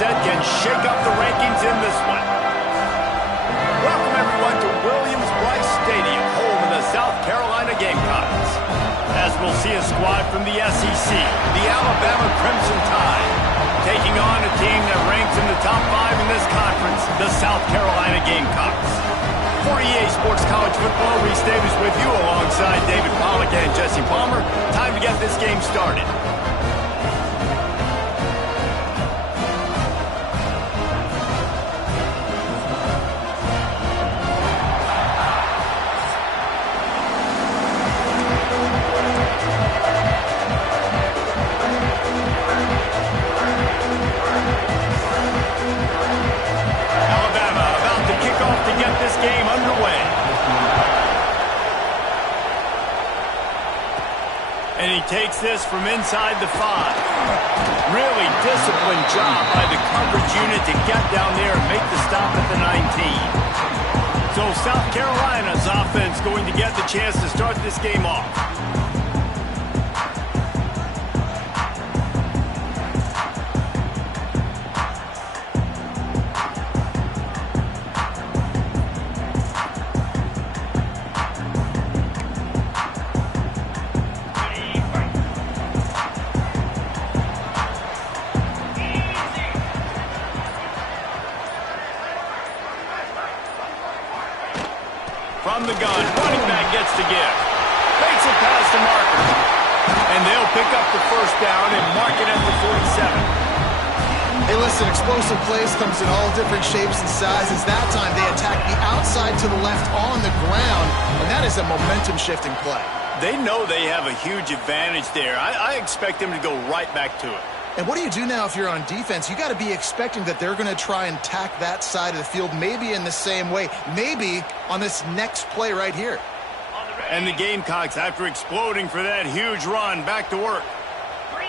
upset can shake up the rankings in this one. Welcome, everyone, to Williams-Brice Stadium, home of the South Carolina Gamecocks. As we'll see a squad from the SEC, the Alabama Crimson Tide, taking on a team that ranks in the top 5 in this conference, the South Carolina Gamecocks. For EA Sports College Football, Reese Davis with you alongside David Pollack and Jesse Palmer. Time to get this game started. And he takes this from inside the 5. Really disciplined job by the coverage unit to get down there and make the stop at the 19. So South Carolina's offense going to get the chance to start this game off. From the gun, running back gets to give. Fakes it past the marker. And they'll pick up the first down and mark it at the 47. Hey, listen, explosive plays comes in all different shapes and sizes. That time they attack the outside to the left on the ground, and that is a momentum-shifting play. They know they have a huge advantage there. I expect them to go right back to it. And what do you do now if you're on defense? You got to be expecting that they're going to try and tack that side of the field, maybe in the same way, maybe on this next play right here. And the Gamecocks, after exploding for that huge run, back to work. 3:25.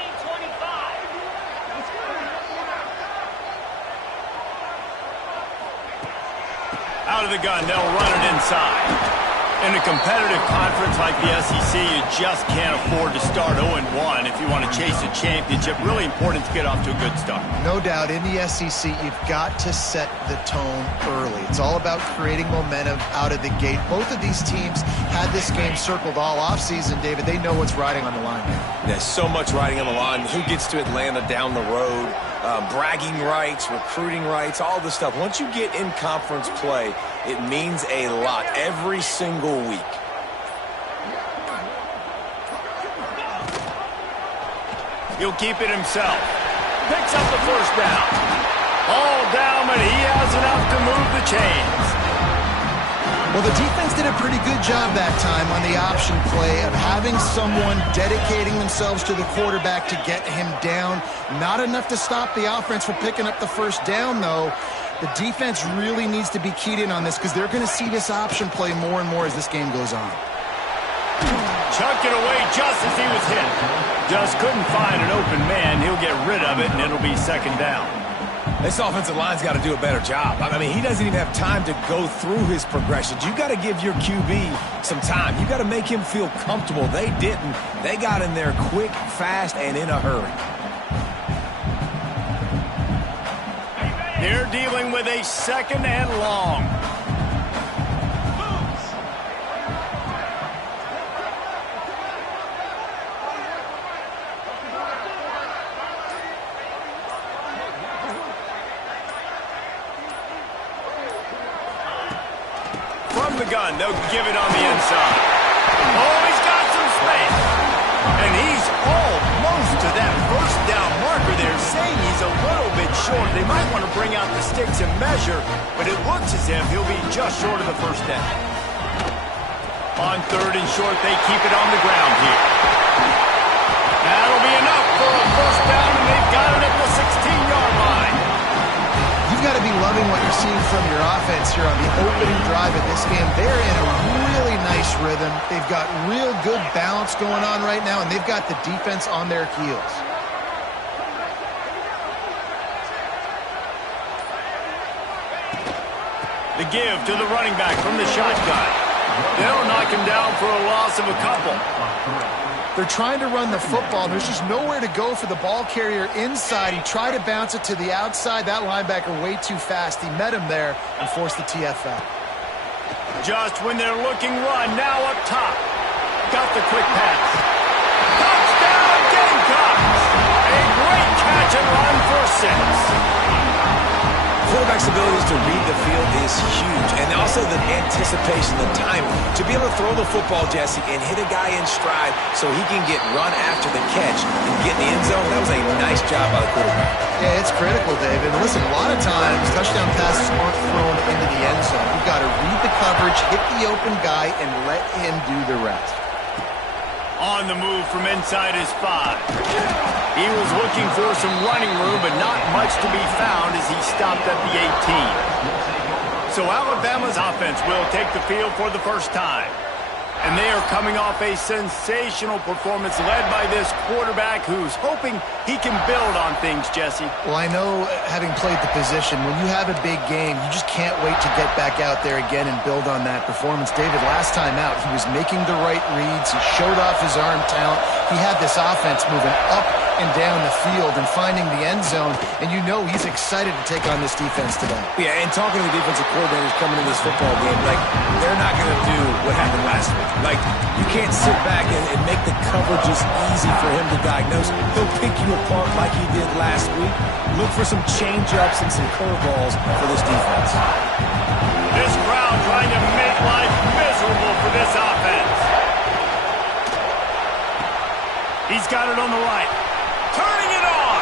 Out of the gun, they'll run it inside. In a competitive conference like the SEC, you just can't afford to start 0-1 if you want to chase a championship. Really important to get off to a good start. No doubt, in the SEC, you've got to set the tone early. It's all about creating momentum out of the gate. Both of these teams had this game circled all offseason, David. They know what's riding on the line now. There's so much riding on the line. Who gets to Atlanta down the road? Bragging rights, recruiting rights, all this stuff. Once you get in conference play, it means a lot every single week. He'll keep it himself. Picks up the first down. All down, but he has enough to move the chains. Well, the defense did a pretty good job that time on the option play of having someone dedicating themselves to the quarterback to get him down. Not enough to stop the offense from picking up the first down, though. The defense really needs to be keyed in on this because they're going to see this option play more and more as this game goes on. Chucked it away just as he was hit. Just couldn't find an open man. He'll get rid of it, and it'll be second down. This offensive line's got to do a better job. I mean, he doesn't even have time to go through his progressions. You got to give your QB some time. You got to make him feel comfortable. They didn't. They got in there quick, fast, and in a hurry. They're dealing with a second and long. From the gun, they'll give it on the inside. Oh, he's got some space. And he's almost to that first down marker there, saying he's a little bit short. They might want to bring out the sticks and measure, but it looks as if he'll be just short of the first down. On third and short, they keep it on the ground here. That'll be enough for a first down, and they've got it at the 16-yard line. You've got to be loving what you're seeing from your offense here on the opening drive of this game. They're in a really nice rhythm. They've got real good balance going on right now, and they've got the defense on their heels. The give to the running back from the shotgun. They'll knock him down for a loss of a couple. They're trying to run the football, and there's just nowhere to go for the ball carrier inside. He tried to bounce it to the outside. That linebacker way too fast. He met him there and forced the TFL. Just when they're looking run, now up top. Got the quick pass. Touchdown, Gamecocks! A great catch and run for 6. Quarterback's abilities to read the field is huge, and also the anticipation, the timing. To be able to throw the football, Jesse, and hit a guy in stride so he can get run after the catch and get in the end zone, that was a nice job by the quarterback. Yeah, it's critical, David. Listen, a lot of times, touchdown passes aren't thrown into the end zone. You've got to read the coverage, hit the open guy, and let him do the rest. On the move from inside his 5. He was looking for some running room, but not much to be found as he stopped at the 18. So Alabama's offense will take the field for the first time. And they are coming off a sensational performance led by this quarterback who's hoping he can build on things, Jesse. Well, I know, having played the position, when you have a big game, you just can't wait to get back out there again and build on that performance. David, last time out, he was making the right reads. He showed off his arm talent. He had this offense moving up and down the field and finding the end zone, and you know he's excited to take on this defense today. Yeah, and talking to the defensive coordinators coming into this football game, like, they're not going to do what happened last week. Like, you can't sit back and make the coverages easy for him to diagnose. He'll pick you apart like he did last week. Look for some change-ups and some curveballs for this defense. This crowd trying to make life miserable for this offense. He's got it on the right. Turning it on.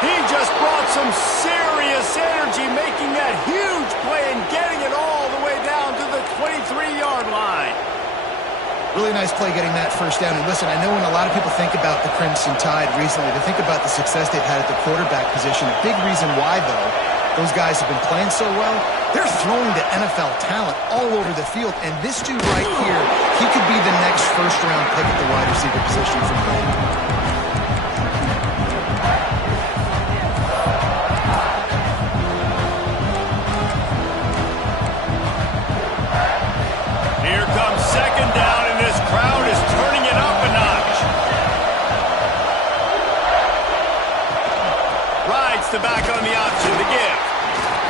He just brought some serious energy, making that huge play and getting it all the way down to the 23-yard line. Really nice play getting that first down. And listen, I know when a lot of people think about the Crimson Tide recently, they think about the success they've had at the quarterback position. A big reason why, though, those guys have been playing so well, they're throwing to NFL talent all over the field. And this dude right here, he could be the next first-round pick at the wide receiver position for me. Here comes second down, and this crowd is turning it up a notch. Rides the back on the option to give.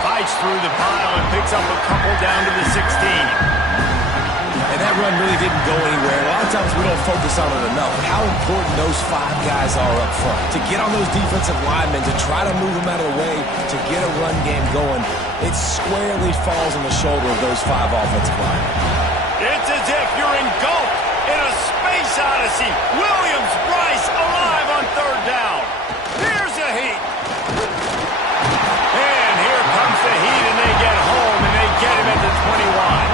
Fights through the pile and picks up a couple down to the 16. And that run really didn't go anywhere. A lot of times we don't focus on it enough. How important those 5 guys are up front. To get on those defensive linemen, to try to move them out of the way, to get a run game going, it squarely falls on the shoulder of those 5 offensive linemen. It's as if you're engulfed in a space odyssey. Williams, Bryce alive on third down. Here's a heat. And here comes the heat, and they get home, and they get him at the 21.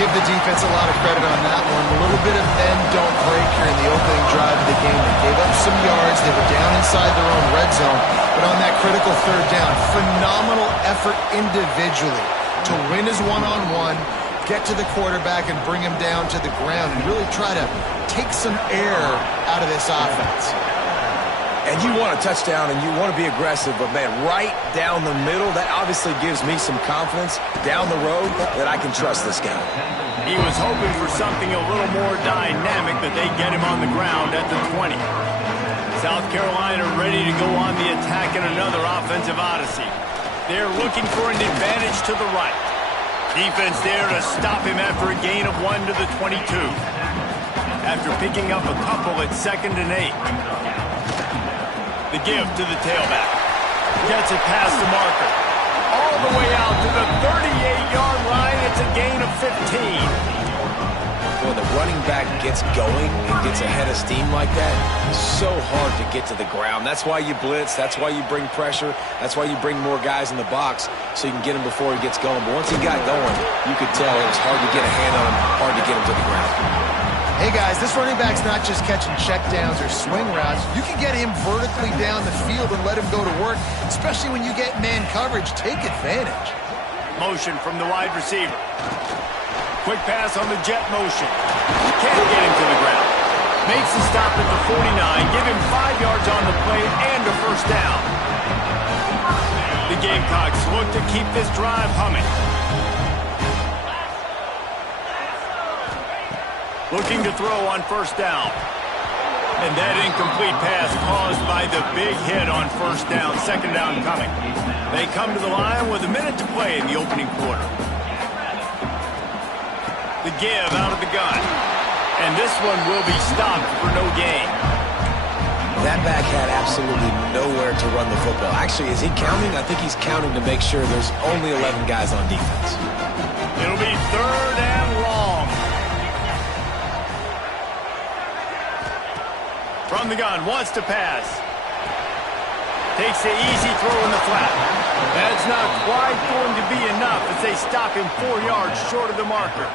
Give the defense a lot of credit on that one. A little bit of bend, don't break here in the opening drive of the game. They gave up some yards. They were down inside their own red zone. But on that critical third down, phenomenal effort individually to win his one-on-one, get to the quarterback and bring him down to the ground and really try to take some air out of this offense. And you want a touchdown and you want to be aggressive, but, man, right down the middle, that obviously gives me some confidence down the road that I can trust this guy. He was hoping for something a little more dynamic, but they get him on the ground at the 20. South Carolina ready to go on the attack in another offensive odyssey. They're looking for an advantage to the right. Defense there to stop him after a gain of 1 to the 22. After picking up a couple at 2nd and 8. The give to the tailback. Gets it past the marker. All the way out to the 38-yard line. It's a gain of 15. When the running back gets going and gets ahead of steam like that, it's so hard to get to the ground. That's why you blitz. That's why you bring pressure. That's why you bring more guys in the box so you can get him before he gets going. But once he got going, you could tell it was hard to get a hand on him, hard to get him to the ground. Hey, guys, this running back's not just catching checkdowns or swing routes. You can get him vertically down the field and let him go to work, especially when you get man coverage. Take advantage. Motion from the wide receiver. Quick pass on the jet motion. Can't get him to the ground. Makes the stop at the 49. Give him 5 yards on the play and a first down. The Gamecocks look to keep this drive humming. Looking to throw on first down. And that incomplete pass caused by the big hit on first down. Second down coming. They come to the line with a minute to play in the opening quarter. The give out of the gun. And this one will be stopped for no gain. That back had absolutely nowhere to run the football. Actually, is he counting? I think he's counting to make sure there's only 11 guys on defense. It'll be third and long. From the gun, wants to pass. Takes the easy throw in the flat. That's not quite going to be enough as they stop him 4 yards short of the marker.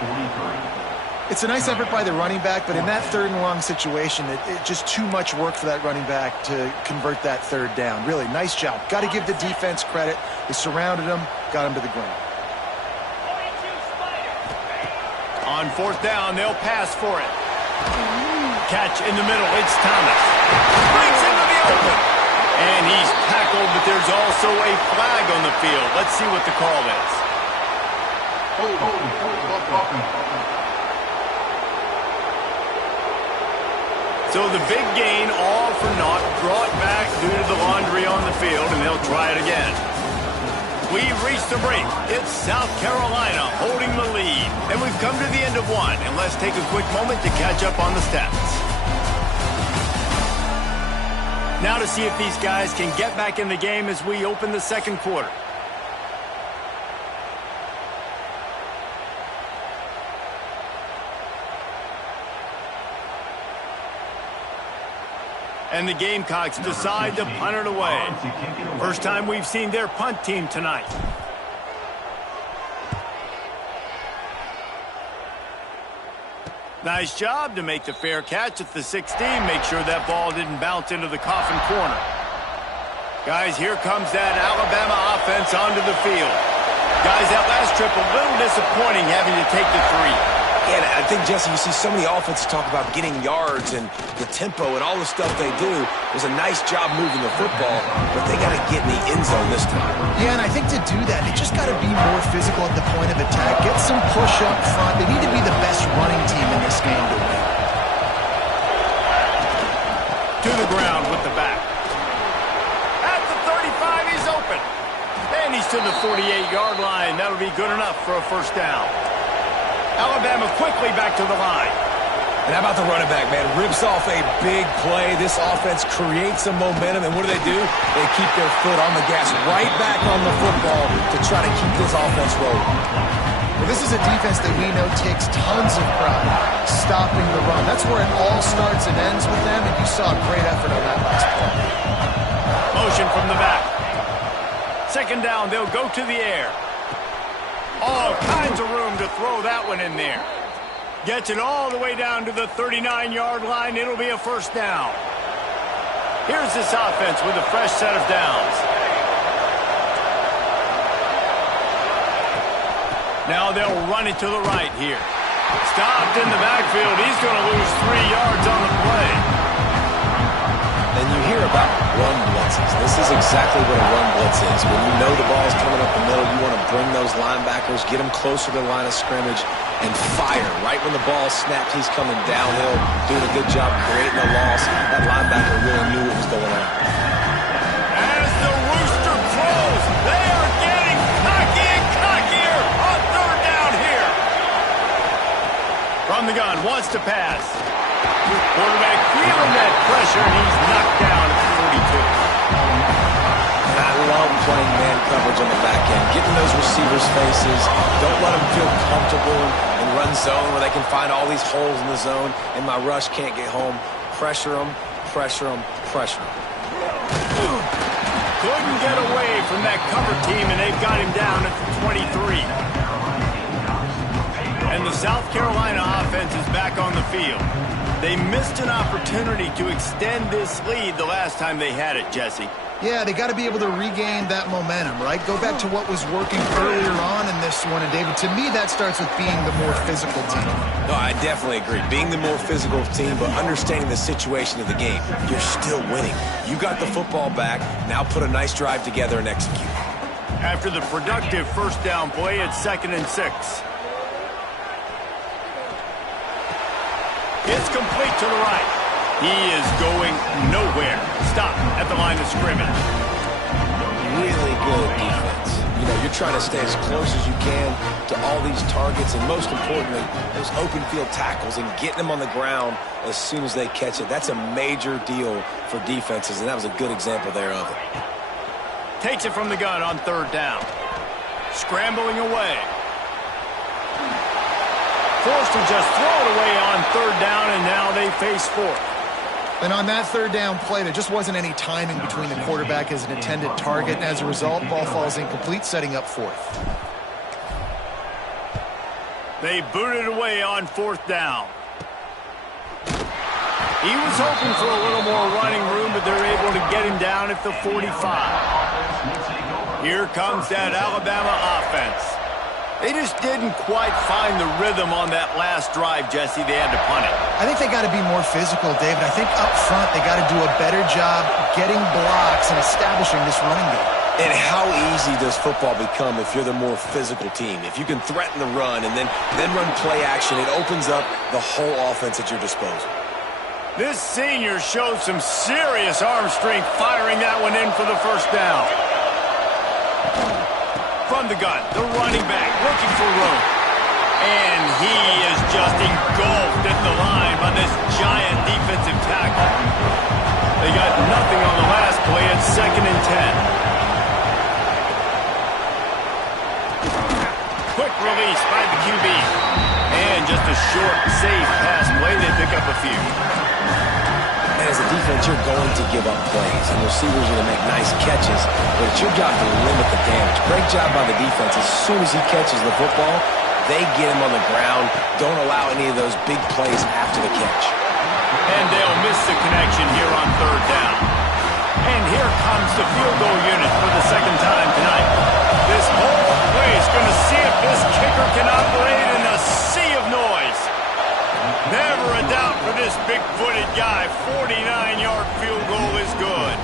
It's a nice effort by the running back, but in that third and long situation, it's just too much work for that running back to convert that third down. Really, nice job. Got to give the defense credit. They surrounded him, got him to the ground. On fourth down, they'll pass for it. Catch in the middle. It's Thomas. Breaks into the open. And he's tackled, but there's also a flag on the field. Let's see what the call is. So the big gain, all for naught, brought back due to the laundry on the field, and they'll try it again. We've reached the break. It's South Carolina holding the lead. And we've come to the end of one, and let's take a quick moment to catch up on the stats. Now to see if these guys can get back in the game as we open the second quarter. And the Gamecocks decide to punt it away. First time we've seen their punt team tonight. Nice job to make the fair catch at the 16. Make sure that ball didn't bounce into the coffin corner. Guys, here comes that Alabama offense onto the field. Guys, that last trip a little disappointing having to take the 3. Yeah, I think, Jesse, you see so many offenses talk about getting yards and the tempo and all the stuff they do. It was a nice job moving the football, but they got to get in the end zone this time. Yeah, and I think to do that, they just got to be more physical at the point of attack. Get some push up front. They need to be the best running team in this game to win. To the ground with the back. At the 35, he's open. And he's to the 48-yard line. That'll be good enough for a first down. Alabama quickly back to the line. And how about the running back, man? Rips off a big play. This offense creates some momentum, and what do? They keep their foot on the gas right back on the football to try to keep this offense rolling. Well, this is a defense that we know takes tons of pride stopping the run. That's where it all starts and ends with them, and you saw a great effort on that last play. Motion from the back. Second down, they'll go to the air. All kinds of room to throw that one in there. Gets it all the way down to the 39-yard line. It'll be a first down. Here's this offense with a fresh set of downs. Now they'll run it to the right here. Stopped in the backfield. He's going to lose 3 yards on the play. And you hear about run blitzes. This is exactly what a run blitz is. When you know the ball's coming up the middle, you want to bring those linebackers, get them closer to the line of scrimmage, and fire. Right when the ball snapped, he's coming downhill, doing a good job creating a loss. That linebacker really knew what was going on. As the rooster crows, they are getting cocky and cockier on third down here. From the gun, wants to pass. Quarterback feeling that pressure, and he's knocked down at the 42. And I love playing man coverage on the back end, getting those receivers' faces. Don't let them feel comfortable in run zone where they can find all these holes in the zone, and my rush can't get home. Pressure them, pressure them, pressure them. Couldn't get away from that cover team, and they've got him down at the 23. And the South Carolina offense is back on the field. They missed an opportunity to extend this lead the last time they had it, Jesse. Yeah, they got to be able to regain that momentum, right? Go back to what was working earlier on in this one. And, David, to me, that starts with being the more physical team. No, I definitely agree. Being the more physical team, but understanding the situation of the game. You're still winning. You got the football back. Now put a nice drive together and execute. After the productive first down play, it's 2nd and 6. It's complete to the right. He is going nowhere. Stop at the line of scrimmage. Really good defense. You know, you're trying to stay as close as you can to all these targets, and most importantly, those open field tackles and getting them on the ground as soon as they catch it. That's a major deal for defenses, and that was a good example there of it. Takes it from the gun on third down. Scrambling away. Forced to just throw it away on third down, and now they face fourth. And on that third down play, there just wasn't any timing between the quarterback as an intended target. And as a result, ball falls incomplete, setting up fourth. They booted away on fourth down. He was hoping for a little more running room, but they're able to get him down at the 45. Here comes that Alabama offense. They just didn't quite find the rhythm on that last drive, Jesse. They had to punt it. I think they got to be more physical, David. I think up front they got to do a better job getting blocks and establishing this running game. And how easy does football become if you're the more physical team? If you can threaten the run and then run play action, it opens up the whole offense at your disposal. This senior showed some serious arm strength firing that one in for the first down. From the gun, the running back looking for room. And he is just engulfed at the line by this giant defensive tackle. They got nothing on the last play at 2nd and 10. Quick release by the QB. And just a short, safe pass play. They pick up a few. And as a defense, you're going to give up plays, and receivers are going to make nice catches, but it's your job to limit the damage. Great job by the defense. As soon as he catches the football, they get him on the ground. Don't allow any of those big plays after the catch. And they'll miss the connection here on third down. And here comes the field goal unit for the second time tonight. This whole place going to see if this kicker can operate in a sea of noise. Never a doubt for this big-footed guy. 49-yard field goal is good.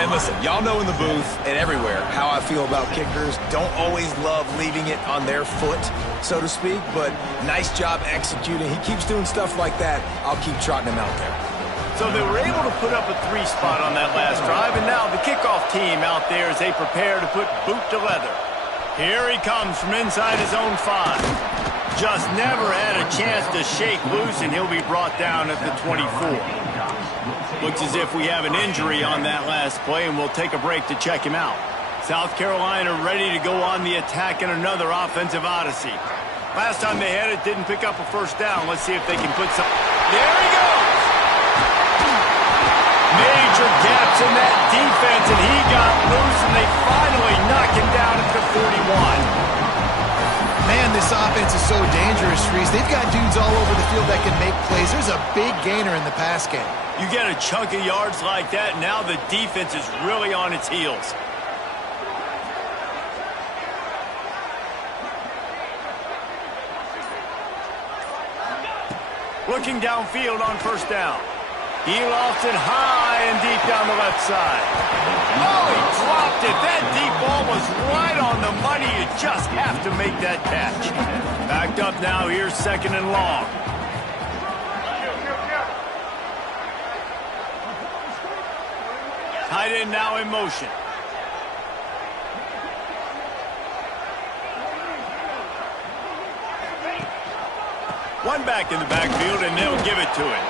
And listen, y'all know in the booth and everywhere how I feel about kickers. Don't always love leaving it on their foot, so to speak, but nice job executing. He keeps doing stuff like that. I'll keep trotting him out there. So they were able to put up a 3-spot on that last drive, and now the kickoff team out there as they prepare to put boot to leather. Here he comes from inside his own 5. Just never had a chance to shake loose, and he'll be brought down at the 24. Looks as if we have an injury on that last play, and we'll take a break to check him out. South Carolina ready to go on the attack in another offensive odyssey. Last time they had it, didn't pick up a first down. Let's see if they can put some... There he goes! Major gaps in that defense, and he got loose, and they finally knock him down at the 41. Man, this offense is so dangerous, Reese. They've got dudes all over the field that can make plays. There's a big gainer in the pass game. You get a chunk of yards like that, now the defense is really on its heels. Looking downfield on first down. He lost it high and deep down the left side. Oh, he dropped it. That deep ball was right on the money. You just have to make that catch. Backed up now. Here's 2nd and long. Tight end now in motion. One back in the backfield, and they'll give it to him.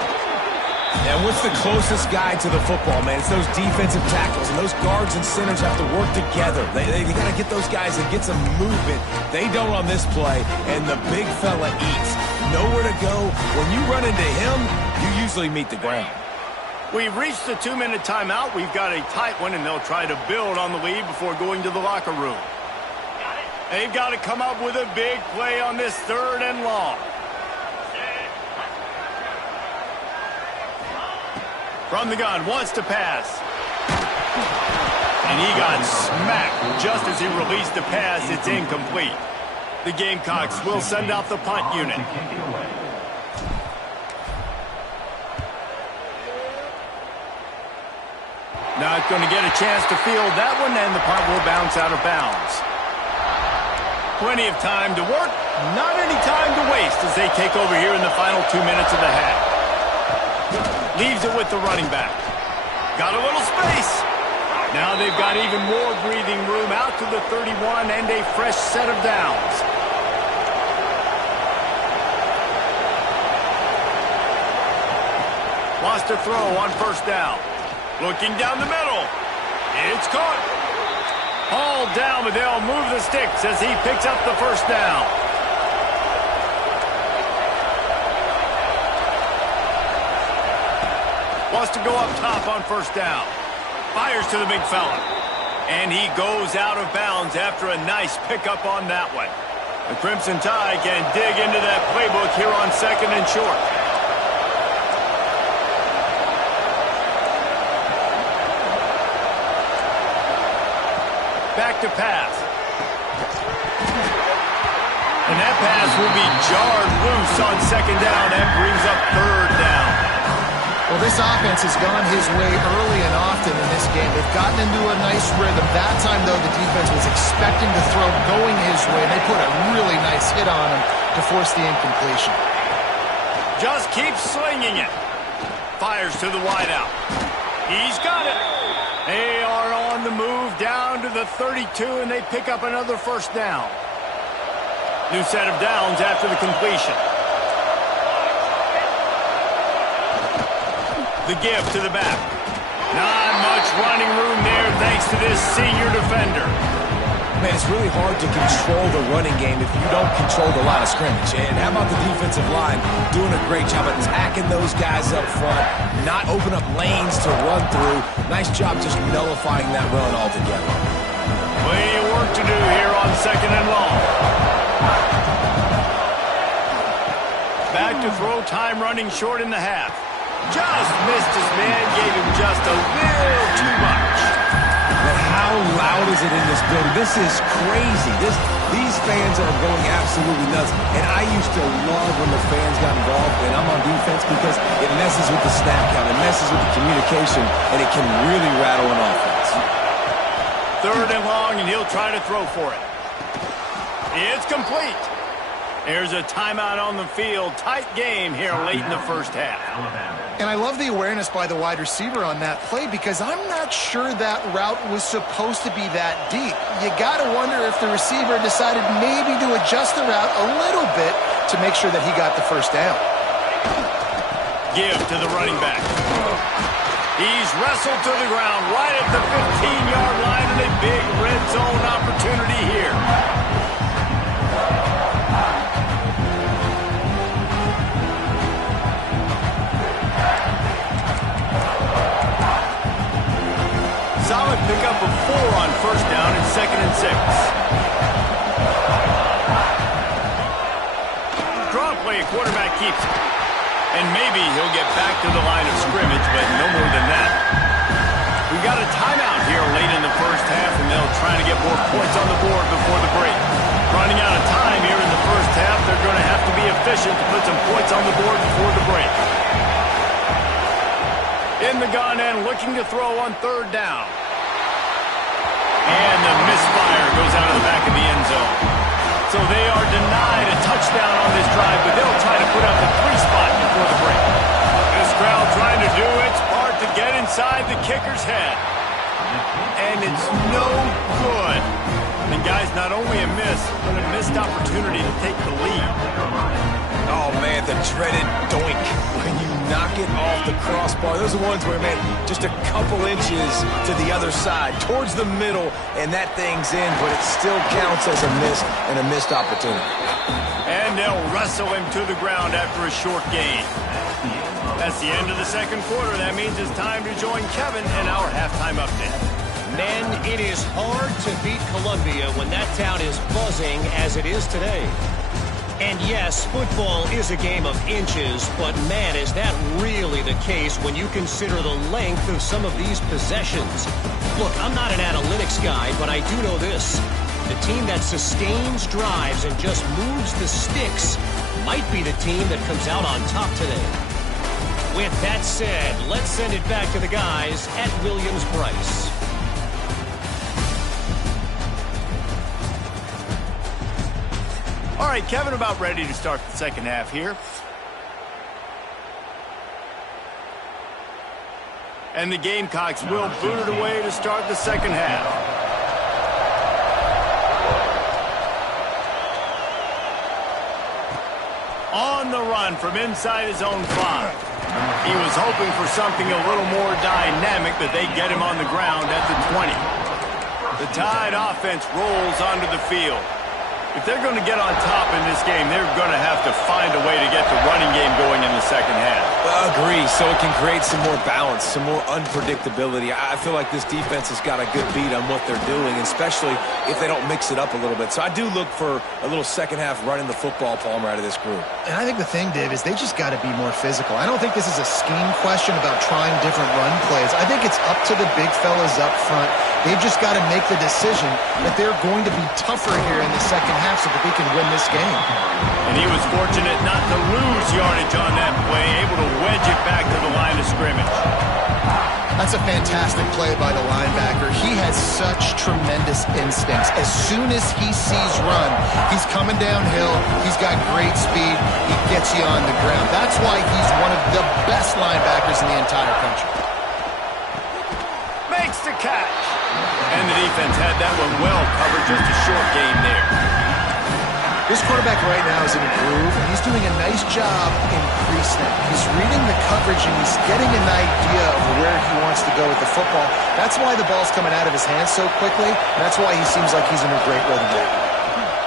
And what's the closest guy to the football, man? It's those defensive tackles, and those guards and centers have to work together. They got to get those guys and get some movement. They don't on this play, and the big fella eats. Nowhere to go. When you run into him, you usually meet the ground. We've reached the 2-minute timeout. We've got a tight one, and they'll try to build on the lead before going to the locker room. They've got to come up with a big play on this 3rd and long. From the gun, wants to pass. And he got smacked just as he released the pass. It's incomplete. The Gamecocks will send out the punt unit. Not going to get a chance to field that one, and the punt will bounce out of bounds. Plenty of time to work. Not any time to waste as they take over here in the final 2 minutes of the half. Leaves it with the running back. Got a little space. Now they've got even more breathing room out to the 31 and a fresh set of downs. Wants to throw on first down. Looking down the middle. It's caught. Hauled down, but they'll move the sticks as he picks up the first down. Wants to go up top on first down. Fires to the big fella. And he goes out of bounds after a nice pickup on that one. The Crimson Tide can dig into that playbook here on second and short. Back to pass. And that pass will be jarred loose on second down. That brings up third down. Well, this offense has gone his way early and often in this game. They've gotten into a nice rhythm. That time, though, the defense was expecting the throw going his way, and they put a really nice hit on him to force the incompletion. Just keep slinging it. Fires to the wideout. He's got it. They are on the move down to the 32, and they pick up another first down. New set of downs after the completion. The give to the back. Not much running room there thanks to this senior defender. Man, it's really hard to control the running game if you don't control the line of scrimmage. And how about the defensive line doing a great job attacking those guys up front, not open up lanes to run through. Nice job just nullifying that run altogether. Plenty of work to do here on second and long. Back to throw, time running short in the half. Just missed his man, gave him just a little too much. But how loud is it in this building? This is crazy. These fans are going absolutely nuts. And I used to love when the fans got involved, and I'm on defense because it messes with the snap count, it messes with the communication, and it can really rattle an offense. Third and long, and he'll try to throw for it. It's complete. There's a timeout on the field. Tight game here late in the first half. And I love the awareness by the wide receiver on that play because I'm not sure that route was supposed to be that deep. You got to wonder if the receiver decided maybe to adjust the route a little bit to make sure that he got the first down. Give to the running back. He's wrestled to the ground right at the 15-yard line and a big red zone opportunity here. Solid pickup of 4 on first down and second and 6. Draw play, quarterback keeps it. And maybe he'll get back to the line of scrimmage, but no more than that. We got a timeout here late in the first half, and they'll try to get more points on the board before the break. Running out of time here in the first half, they're going to have to be efficient to put some points on the board before the break. In the gun and looking to throw on third down. And the misfire goes out of the back of the end zone. So they are denied a touchdown on this drive, but they'll try to put up a 3 spot before the break. This crowd trying to do its part to get inside the kicker's head. And it's no good. And guys, not only a miss, but a missed opportunity to take the lead. Oh, man, the dreaded doink when you knock it off the crossbar. Those are ones where, man, just a couple inches to the other side, towards the middle, and that thing's in, but it still counts as a miss and a missed opportunity. And they'll wrestle him to the ground after a short gain. That's the end of the second quarter. That means it's time to join Kevin in our halftime update. Men, it is hard to beat Columbia when that town is buzzing as it is today. And yes, football is a game of inches, but man, is that really the case when you consider the length of some of these possessions. Look, I'm not an analytics guy, but I do know this. The team that sustains drives and just moves the sticks might be the team that comes out on top today. With that said, let's send it back to the guys at Williams-Brice. All right, Kevin, about ready to start the second half here. And the Gamecocks will boot it away to start the second half. On the run from inside his own 5. He was hoping for something a little more dynamic, but they get him on the ground at the 20. The Tide offense rolls onto the field. If they're going to get on top in this game, they're going to have to find a way to get the running game going in the second half. I agree, so it can create some more balance, some more unpredictability. I feel like this defense has got a good beat on what they're doing, especially if they don't mix it up a little bit. So I do look for a little second half running the football, Palmer, out of this group. And I think the thing, Dave, is they just got to be more physical. I don't think this is a scheme question about trying different run plays. I think it's up to the big fellas up front. They've just got to make the decision that they're going to be tougher here in the second half so that they can win this game. And he was fortunate not to lose yardage on that play, able to wedge it back to the line of scrimmage. That's a fantastic play by the linebacker. He has such tremendous instincts. As soon as he sees run, he's coming downhill. He's got great speed. He gets you on the ground. That's why he's one of the best linebackers in the entire country. Makes the catch. And the defense had that one well covered. Just a short gain there. This quarterback right now is in a groove, and he's doing a nice job increasing it. He's reading the coverage, and he's getting an idea of where he wants to go with the football. That's why the ball's coming out of his hands so quickly, and that's why he seems like he's in a great rhythm there.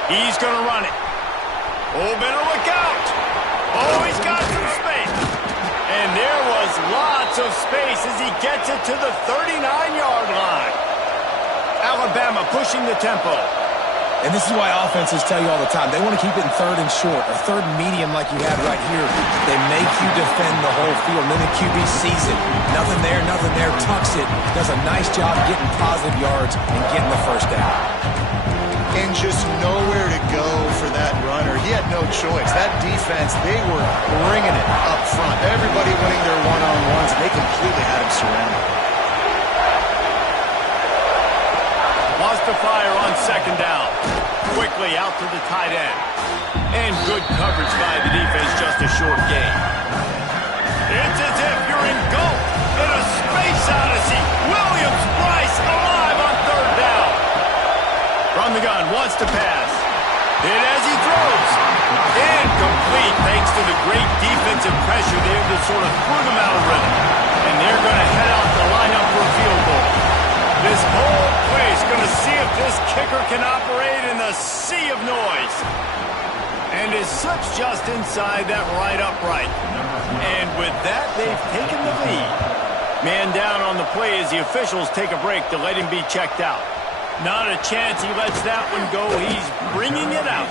He's going to run it. Oh, better look out. Oh, he's got some space. And there was lots of space as he gets it to the 39-yard line. Alabama pushing the tempo. And this is why offenses tell you all the time, they want to keep it in third and short, or third and medium like you had right here. They make you defend the whole field, and then the QB sees it. Nothing there, tucks it, does a nice job getting positive yards and getting the first down. And just nowhere to go for that runner. He had no choice. That defense, they were bringing it up front. Everybody winning their one-on-ones, and they completely had him surrounded. Lost the fire on second down. Quickly out to the tight end. And good coverage by the defense, just a short gain. It's as if you're engulfed in a space odyssey. Williams Bryce alive on third down. From the gun, wants to pass. Hit as he throws. Incomplete thanks to the great defensive pressure there that sort of threw them out of rhythm. And they're going to head out the lineup for a field goal. This whole play is going to see if this kicker can operate in the sea of noise. And it slips just inside that right upright. And with that, they've taken the lead. Man down on the play as the officials take a break to let him be checked out. Not a chance he lets that one go. He's bringing it out.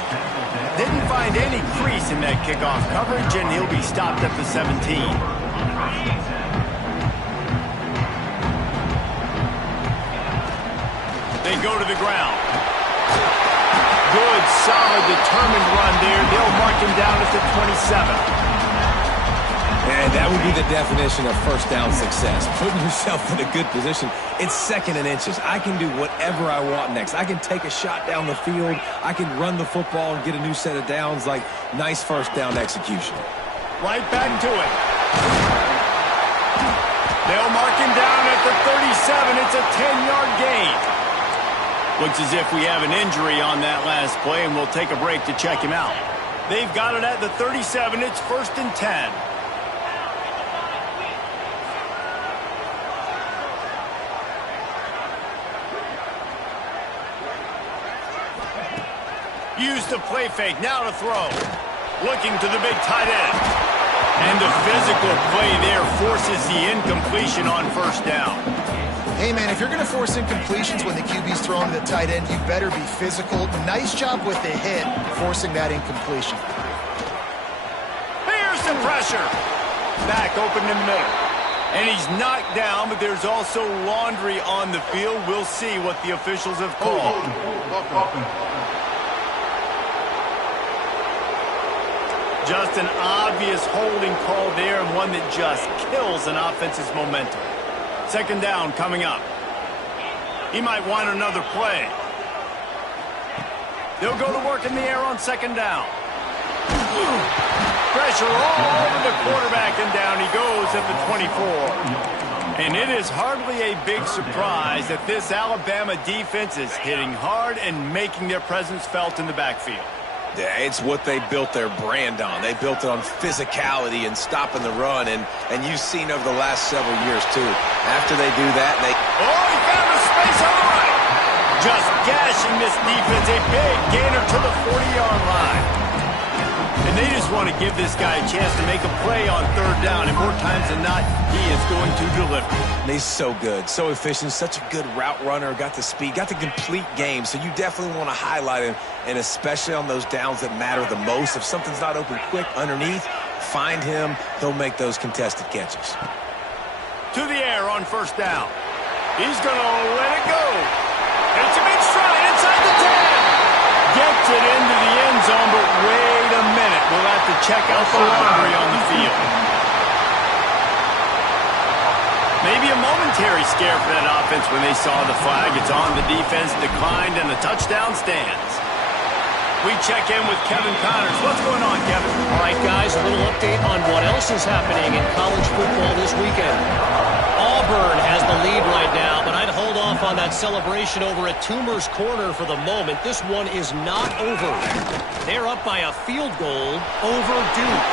Didn't find any crease in that kickoff coverage, and he'll be stopped at the 17. They go to the ground. Good, solid, determined run there. They'll mark him down at the 27. And that would be the definition of first down success. Putting yourself in a good position. It's second and inches. I can do whatever I want next. I can take a shot down the field. I can run the football and get a new set of downs. Like, nice first down execution. Right back to it. They'll mark him down at the 37. It's a 10-yard gain. Looks as if we have an injury on that last play, and we'll take a break to check him out. They've got it at the 37. It's first and 10. Use the play fake, now to throw. Looking to the big tight end. And the physical play there forces the incompletion on first down. Hey, man, if you're going to force incompletions when the QB's throwing to the tight end, you better be physical. Nice job with the hit, forcing that incompletion. Here's the pressure. Back open in the middle. And he's knocked down, but there's also laundry on the field. We'll see what the officials have called. Just an obvious holding call there, and one that just kills an offense's momentum. Second down coming up. He might want another play. They'll go to work in the air on second down. Pressure all over the quarterback, and down he goes at the 24. And it is hardly a big surprise that this Alabama defense is hitting hard and making their presence felt in the backfield. Yeah, it's what they built their brand on. They built it on physicality and stopping the run, and you've seen over the last several years, too. After they do that, they... Oh, he found a space on the right. Just gashing this defense, a big gainer to the 40-yard line. And they just want to give this guy a chance to make a play on third down, and more times than not, he is going to deliver. And he's so good, so efficient, such a good route runner, got the speed, got the complete game, so you definitely want to highlight him, and especially on those downs that matter the most. If something's not open quick underneath, find him, he'll make those contested catches. To the air on first down. He's going to let it go. It's a big stride inside the 10. Gets it into the end zone, but wait a minute. We'll have to check out the laundry on the field. Maybe a momentary scare for that offense when they saw the flag. It's on, the defense declined, and the touchdown stands. We check in with Kevin Connors. What's going on, Kevin? All right, guys, a little update on what else is happening in college football this weekend. Auburn has the lead right now, but I'd hold off on that celebration over at Toomer's Corner for the moment. This one is not over. They're up by a field goal over Duke.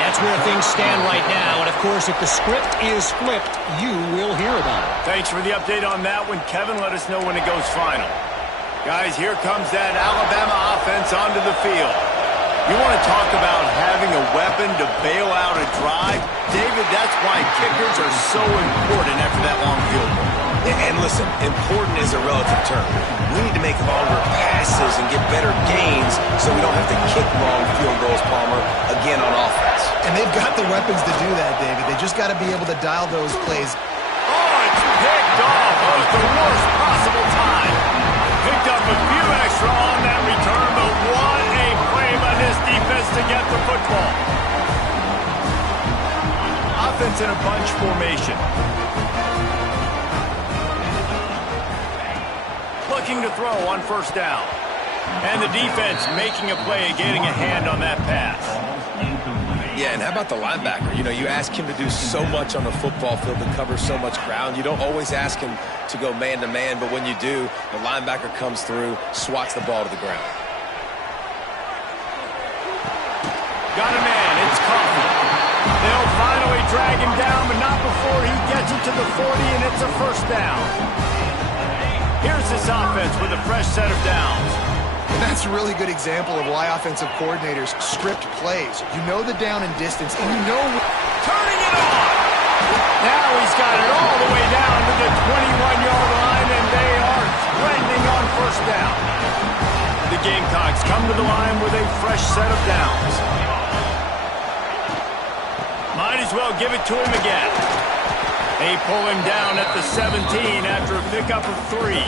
That's where things stand right now, and of course, if the script is flipped, you will hear about it. Thanks for the update on that one, Kevin. Let us know when it goes final. Guys, here comes that Alabama offense onto the field. You want to talk about having a weapon to bail out a drive? David, that's why kickers are so important after that long field goal. And listen, important is a relative term. We need to make longer passes and get better gains so we don't have to kick long field goals, Palmer, again on offense. And they've got the weapons to do that, David. They just got to be able to dial those plays. Oh, it's picked off at the worst possible time. Picked up a few extra on that return, but what a play by this defense to get the football. Offense in a bunch formation. Looking to throw on first down. And the defense making a play, getting a hand on that pass. Yeah, and how about the linebacker? You know, you ask him to do so much on the football field, to cover so much ground. You don't always ask him to go man-to-man, but when you do, the linebacker comes through, swats the ball to the ground. Got a man, it's Coffee. They'll finally drag him down, but not before he gets it to the 40, and it's a first down. Here's this offense with a fresh set of downs. And that's a really good example of why offensive coordinators script plays. You know the down and distance, and you know... Turning it on! Now he's got it all the way down to the 21-yard line, and they are threatening on first down. The Gamecocks come to the line with a fresh set of downs. Might as well give it to him again. They pull him down at the 17 after a pickup of 3.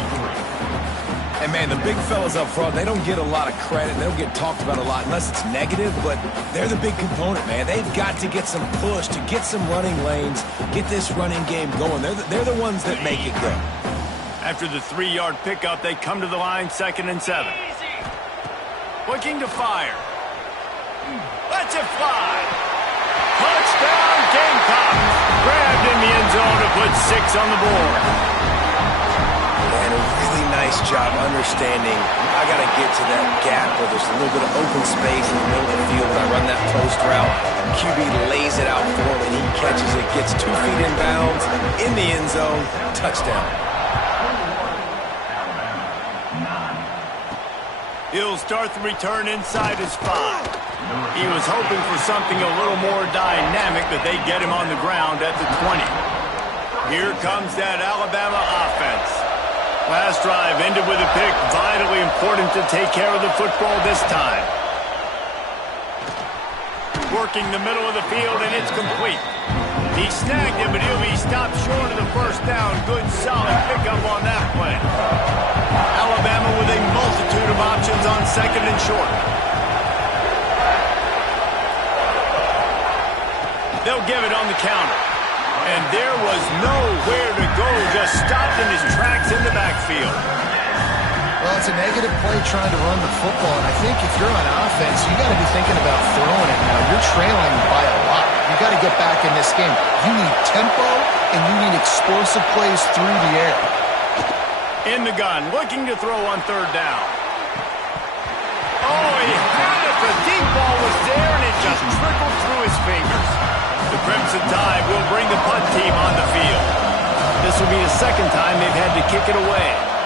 And, man, the big fellas up front, they don't get a lot of credit. They don't get talked about a lot unless it's negative, but they're the big component, man. They've got to get some push, to get some running lanes, get this running game going. They're the ones that make it go. After the 3-yard pickup, they come to the line, 2nd and 7. Looking to fire. Let's it fly. Touchdown, Gamecocks. Grabbed in the end zone to put 6 on the board. And a really nice job understanding I got to get to that gap where there's a little bit of open space in the middle of the field. I run that post route. QB lays it out for him, and he catches it, gets 2 feet in bounds, in the end zone, touchdown. He'll start the return inside his 5. He was hoping for something a little more dynamic, but they get him on the ground at the 20. Here comes that Alabama offense. Last drive ended with a pick. Vitally important to take care of the football this time. Working the middle of the field, and it's complete. He snagged it, but he'll be stopped short of the first down. Good, solid pickup on that play. Alabama with a multitude of options on 2nd and short. They'll give it on the counter. And there was nowhere to go, just stopped in his tracks in the backfield. Well, it's a negative play trying to run the football, and I think if you're on offense, you got to be thinking about throwing it now. You're trailing by a lot. You got to get back in this game. You need tempo, and you need explosive plays through the air. In the gun, looking to throw on third down. Oh, he had it. The deep ball was there, and it just trickled through his fingers. The Crimson Tide will bring the punt team on the field. This will be the second time they've had to kick it away.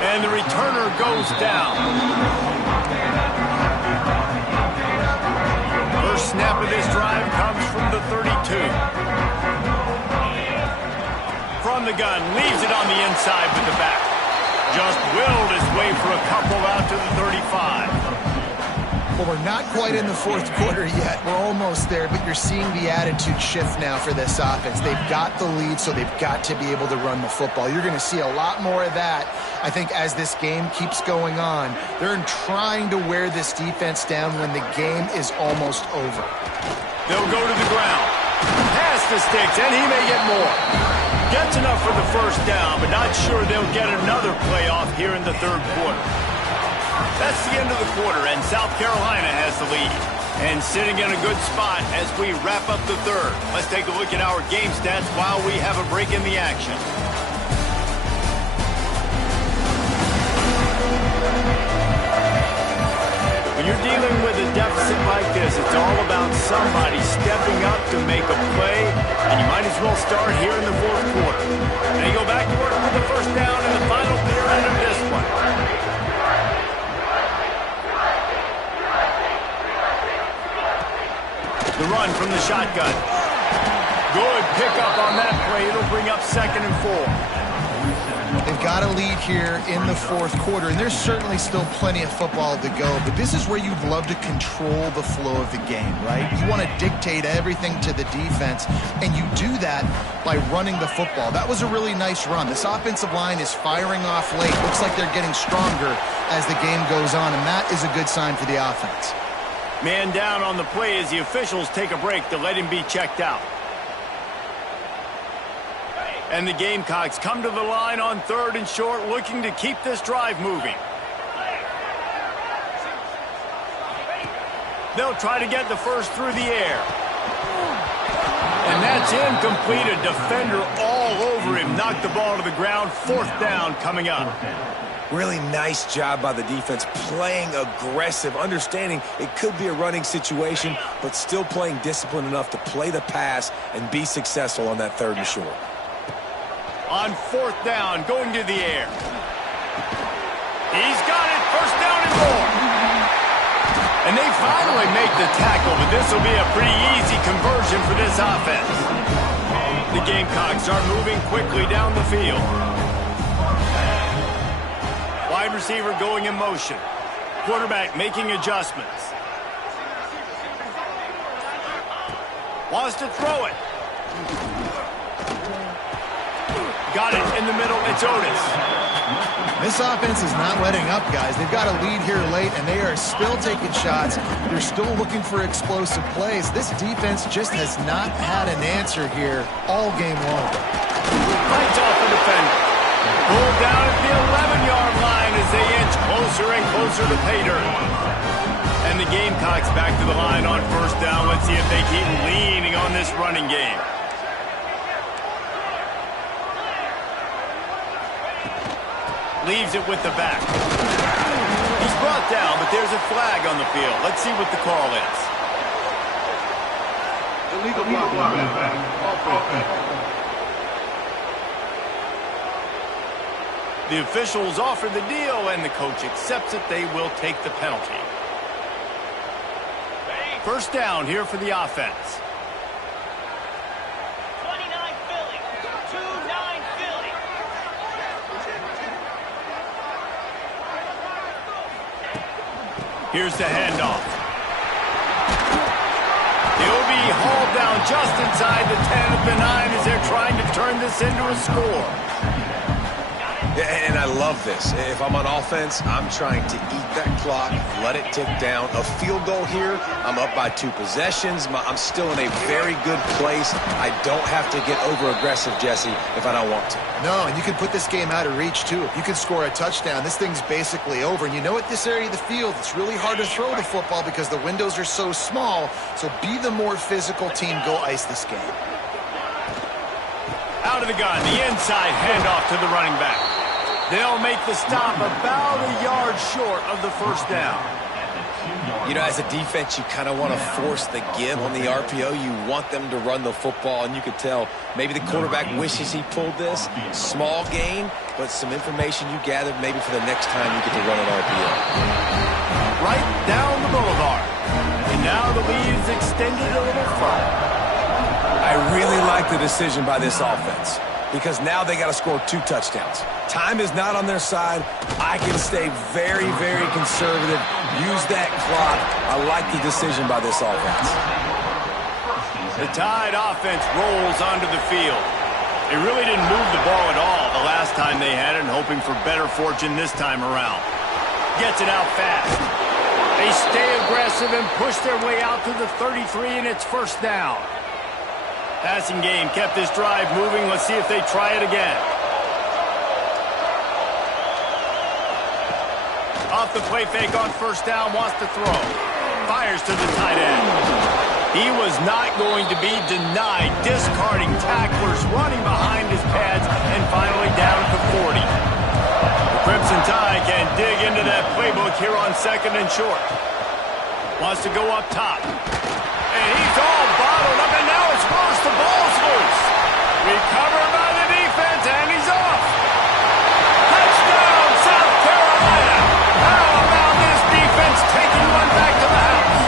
And the returner goes down. First snap of this drive comes from the 32. From the gun, leaves it on the inside with the back. Just willed his way for a couple out to the 35. Well, we're not quite in the fourth quarter yet. We're almost there, but you're seeing the attitude shift now for this offense. They've got the lead, so they've got to be able to run the football. You're going to see a lot more of that, I think, as this game keeps going on. They're trying to wear this defense down when the game is almost over. They'll go to the ground. Pass the sticks, and he may get more. Gets enough for the first down, but not sure they'll get another playoff here in the third quarter. That's the end of the quarter, and South Carolina has the lead. And sitting in a good spot as we wrap up the third. Let's take a look at our game stats while we have a break in the action. When you're dealing with a deficit like this, it's all about somebody stepping up to make a play, and you might as well start here in the fourth quarter. They go back to work with the first down in the final period of this one. The run from the shotgun. Good pickup on that play. It'll bring up 2nd and 4. They've got a lead here in the fourth quarter, and there's certainly still plenty of football to go, but this is where you'd love to control the flow of the game, right? You want to dictate everything to the defense, and you do that by running the football. That was a really nice run. This offensive line is firing off late. Looks like they're getting stronger as the game goes on, and that is a good sign for the offense. Man down on the play as the officials take a break to let him be checked out. And the Gamecocks come to the line on 3rd and short, looking to keep this drive moving. They'll try to get the first through the air. And that's incomplete. A defender all over him. Knocked the ball to the ground. 4th down coming up. Really nice job by the defense, playing aggressive, understanding it could be a running situation, but still playing disciplined enough to play the pass and be successful on that 3rd and short. On 4th down, going to the air. He's got it. First down and more. And they finally make the tackle, but this will be a pretty easy conversion for this offense. The Gamecocks are moving quickly down the field. Wide receiver going in motion. Quarterback making adjustments. Wants to throw it. Got it in the middle. It's Otis. This offense is not letting up, guys. They've got a lead here late, and they are still taking shots. They're still looking for explosive plays. This defense just has not had an answer here all game long. Fights off the defender. Pulled down at the 11-yard line as they inch closer and closer to pay dirt. And the Gamecocks back to the line on 1st down. Let's see if they keep leaning on this running game. Leaves it with the back. He's brought down, but there's a flag on the field. Let's see what the call is. Illegal block. The officials offer the deal, and the coach accepts it. They will take the penalty. First down here for the offense. 29 Philly. 2-9 Philly. Here's the handoff. He'll be hauled down just inside the 10 of the 9 as they're trying to turn this into a score. And I love this. If I'm on offense, I'm trying to eat that clock, let it tick down. A field goal here, I'm up by 2 possessions. I'm still in a very good place. I don't have to get over-aggressive, Jesse, if I don't want to. No, and you can put this game out of reach, too. If you can score a touchdown, this thing's basically over. And you know, at this area of the field, it's really hard to throw the football because the windows are so small. So be the more physical team. Go ice this game. Out of the gun, the inside handoff to the running back. They'll make the stop about a yard short of the first down. You know, as a defense, you kind of want to force the give on the RPO. You want them to run the football, and you could tell maybe the quarterback wishes he pulled this. Small gain, but some information you gathered maybe for the next time you get to run an RPO. Right down the boulevard. And now the lead is extended a little further. I really like the decision by this offense because now they got to score 2 touchdowns. Time is not on their side. I can stay very, very conservative. Use that clock. I like the decision by this offense. The Tide offense rolls onto the field. They really didn't move the ball at all the last time they had it, and hoping for better fortune this time around. Gets it out fast. They stay aggressive and push their way out to the 33, and it's first down. Passing game kept this drive moving. Let's see if they try it again. Off the play fake on first down, wants to throw. Fires to the tight end. He was not going to be denied, discarding tacklers, running behind his pads, and finally down at the 40. The Crimson Tide can dig into that playbook here on 2nd and short. Wants to go up top. And he's all bottled up, and now it's worse. The ball's loose. Recovered by the defense, and he's off. Touchdown, South Carolina. How about this defense taking one back to the house?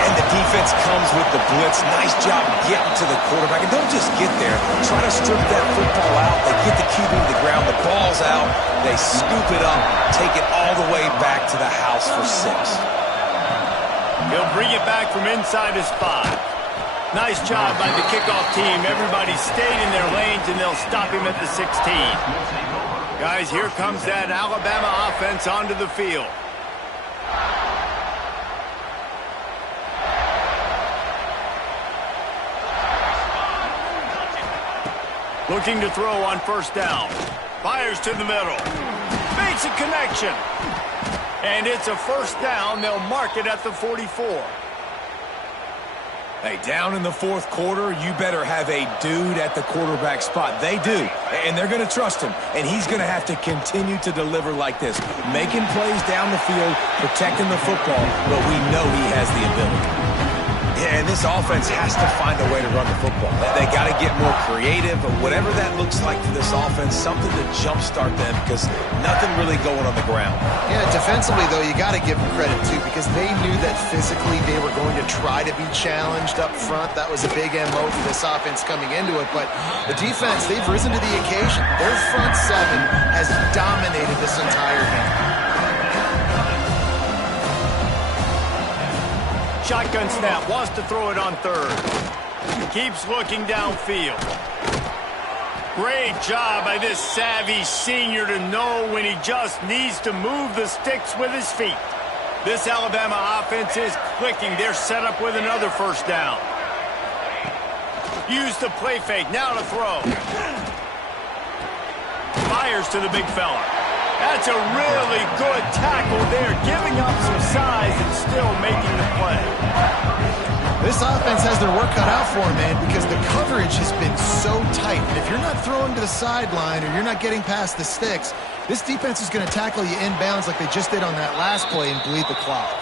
And the defense comes with the blitz. Nice job getting to the quarterback. And don't just get there. Try to strip that football out. They get the QB to the ground. The ball's out. They scoop it up, take it all the way back to the house for 6. He'll bring it back from inside his 5. Nice job by the kickoff team. Everybody stayed in their lanes, and they'll stop him at the 16. Guys, here comes that Alabama offense onto the field. Looking to throw on first down. Fires to the middle. Makes a connection. And it's a first down. They'll mark it at the 44. Hey, down in the 4th quarter, you better have a dude at the quarterback spot. They do, and they're going to trust him, and he's going to have to continue to deliver like this, making plays down the field, protecting the football, but we know he has the ability. Yeah, and this offense has to find a way to run the football. They got to get more creative, but whatever that looks like for this offense, something to jumpstart them because nothing really going on the ground. Yeah, defensively, though, you got to give them credit, too, because they knew that physically they were going to try to be challenged up front. That was a big MO for this offense coming into it, but the defense, they've risen to the occasion. Their front 7 has dominated this entire game. Shotgun snap, wants to throw it on 3rd. Keeps looking downfield. Great job by this savvy senior to know when he just needs to move the sticks with his feet. This Alabama offense is clicking. They're set up with another first down. Use the play fake, now to throw. Fires to the big fella. That's a really good tackle there, giving up some size and still making the play. This offense has their work cut out for them, man, because the coverage has been so tight. And if you're not throwing to the sideline or you're not getting past the sticks, this defense is going to tackle you inbounds like they just did on that last play and bleed the clock.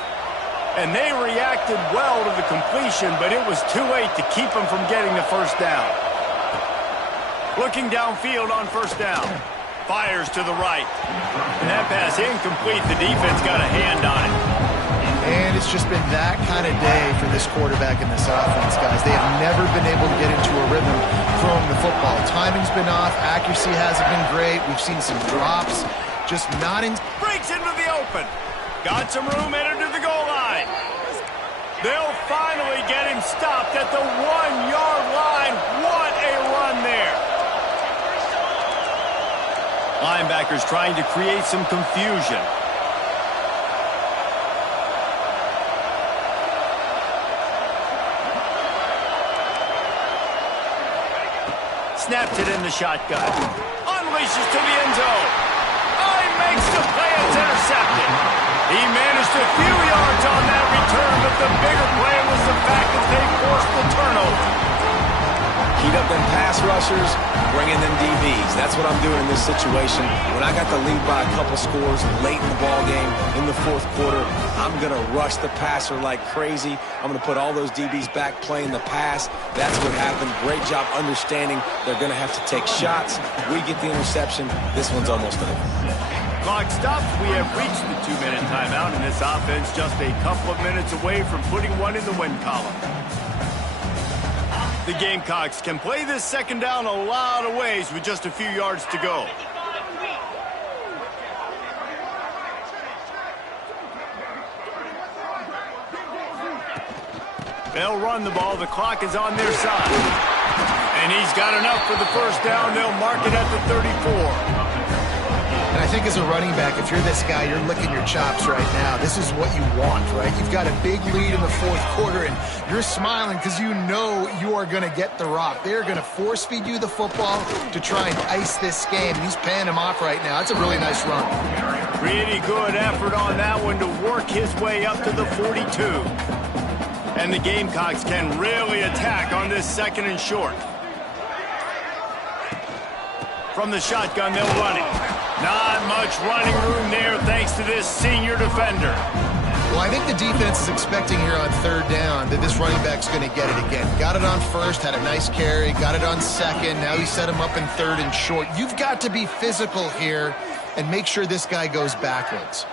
And they reacted well to the completion, but it was too late to keep them from getting the first down. Looking downfield on first down. Fires to the right. And that pass incomplete. The defense got a hand on it. And it's just been that kind of day for this quarterback and this offense, guys. They have never been able to get into a rhythm throwing the football. Timing's been off. Accuracy hasn't been great. We've seen some drops. Just not in. Breaks into the open. Got some room, entered to the goal line. They'll finally get him stopped at the 1-yard line. What a run there. linebackers trying to create some confusion. Snaps it in the shotgun. Unleashes to the end zone. Oh, he makes the play. It's intercepted. He managed a few yards on that return, but the bigger play was the fact that they forced the turnover. Heat up them pass rushers, bring in them DBs. That's what I'm doing in this situation. When I got the lead by a couple scores late in the ball game in the fourth quarter, I'm going to rush the passer like crazy. I'm going to put all those DBs back playing the pass. That's what happened. Great job understanding they're going to have to take shots. We get the interception. This one's almost over. Clock stops. We have reached the 2-minute timeout, and this offense just a couple of minutes away from putting one in the win column. The Gamecocks can play this second down a lot of ways with just a few yards to go. They'll run the ball. The clock is on their side. And he's got enough for the first down. They'll mark it at the 34. And I think as a running back, if you're this guy, you're licking your chops right now. This is what you want, right? You've got a big lead in the fourth quarter, and you're smiling because you know you are going to get the rock. They're going to force-feed you the football to try and ice this game. He's paying him off right now. That's a really nice run. Pretty good effort on that one to work his way up to the 42. And the Gamecocks can really attack on this second and short. From the shotgun, they'll run it. Not much running room there thanks to this senior defender. Well, I think the defense is expecting here on third down that this running back's going to get it again. Got it on first, had a nice carry, got it on second. Now he set him up in third and short. You've got to be physical here and make sure this guy goes backwards.